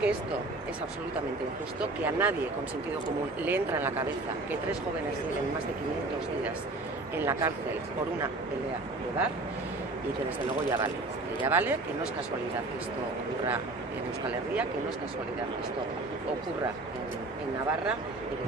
Que esto es absolutamente injusto, que a nadie con sentido común le entra en la cabeza que 3 jóvenes lleven más de 500 días en la cárcel por una pelea de bar, y que desde luego ya vale, que no es casualidad que esto ocurra en Euskal Herria, que no es casualidad que esto ocurra en Navarra y que...